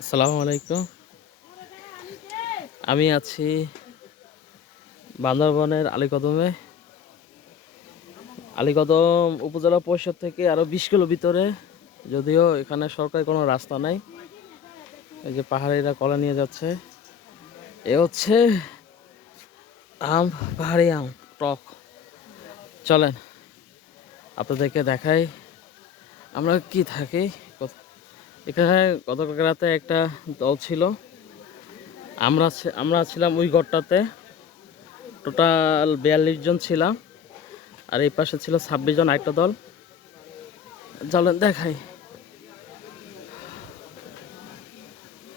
আসসালামু আলাইকুম। আমি আছি বান্দরবনের আলীকদমে। আলীকদম উপজেলা পরিষদ থেকে আরও 20 কিলো ভিতরে, যদিও এখানে সরকারি কোনো রাস্তা নাই। এই যে পাহাড়িরা কলা নিয়ে যাচ্ছে। এ হচ্ছে আম, পাহাড়ি আম, টক। চলেন আপনাদেরকে দেখাই আমরা কি থাকি। এখানে গতকাল রাতে একটা দল ছিল, আমরা ছিলাম ওই ঘরটাতে। টোটাল 42 জন ছিলাম, আর এই পাশে ছিল 26 জন একটা দল। চলেন দেখাই।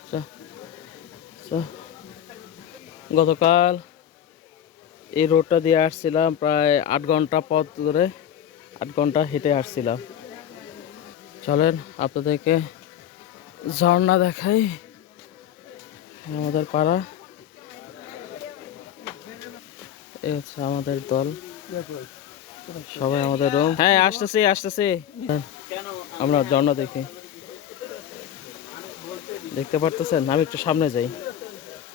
চ- চ- গতকাল এই রোডটা দিয়ে আসছিলাম, প্রায় 8 ঘন্টা পথ ধরে, 8 ঘন্টা হেঁটে আসছিলাম। চলেন আপনাদেরকে ঝর্ণা দেখাই। আমাদের পাড়া, এই হচ্ছে আমাদের দল, সবাই আমাদের রুম। হ্যাঁ, আসতেছি আসতেছি। আমরা ঝর্ণা দেখি, দেখতে পারতেছেন? আমি একটু সামনে যাই,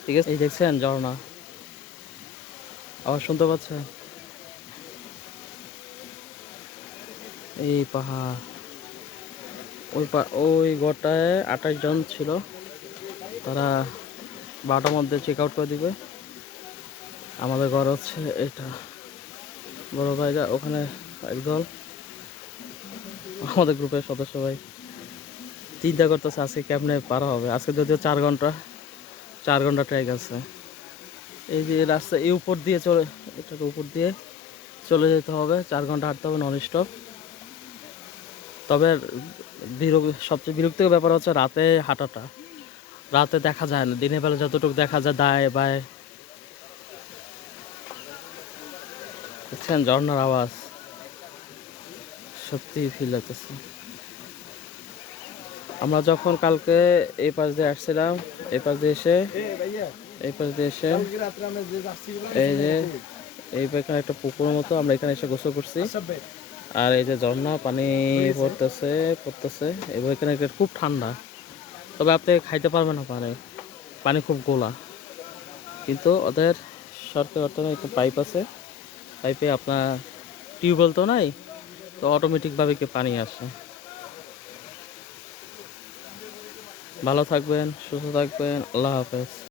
ঠিক আছে? এই দেখছেন ঝর্ণা, আবার শুনতে পাচ্ছেন? এই পাহাড়, ওই ঘরটায় 28 জন ছিল। তারা 12টার মধ্যে চেক আউট করে দিবে। আমাদের ঘর হচ্ছে এটা। বড় ভাইরা ওখানে একদল, আমাদের গ্রুপের সদস্য ভাই চিন্তা করতেছে আজকে কেমনে পারা হবে। আজকে যদিও 4 ঘন্টা ট্রেক আছে। এই যে রাস্তা, এই উপর দিয়ে চলে, এটার উপর দিয়ে চলে যেতে হবে। 4 ঘন্টা হাঁটতে হবে নন স্টপ। তবে সবচেয়ে বিরক্তিকর ব্যাপার হচ্ছে রাতে হাঁটাটা। রাতে দেখা যায় না, দিনের বেলা যতটুকু দেখা যায় দায় বায়। দেখছেন ঝর্ণার আওয়াজ, সত্যি ফিল লাগতেছে। আমরা যখন কালকে এই পাশ দিয়ে আসছিলাম, এই পাশ দিয়ে এসে, এই পাশ দিয়ে এসে, এই যে এই এখানে একটা পুকুর মতো, আমরা এখানে এসে গোসল করছি। আর এই যে ঝর্ণা পানি পড়তেছে পড়তেছে, এবং এখানে খুব ঠান্ডা। তবে আপনি খাইতে পারবেন না পানি, পানি খুব গোলা। কিন্তু ওদের সরকার অর্থনে একটা পাইপ আছে, পাইপে আপনার টিউবওয়েল তো নাই, তো অটোমেটিকভাবে কি পানি আসে। ভালো থাকবেন, সুস্থ থাকবেন, আল্লাহ হাফেজ।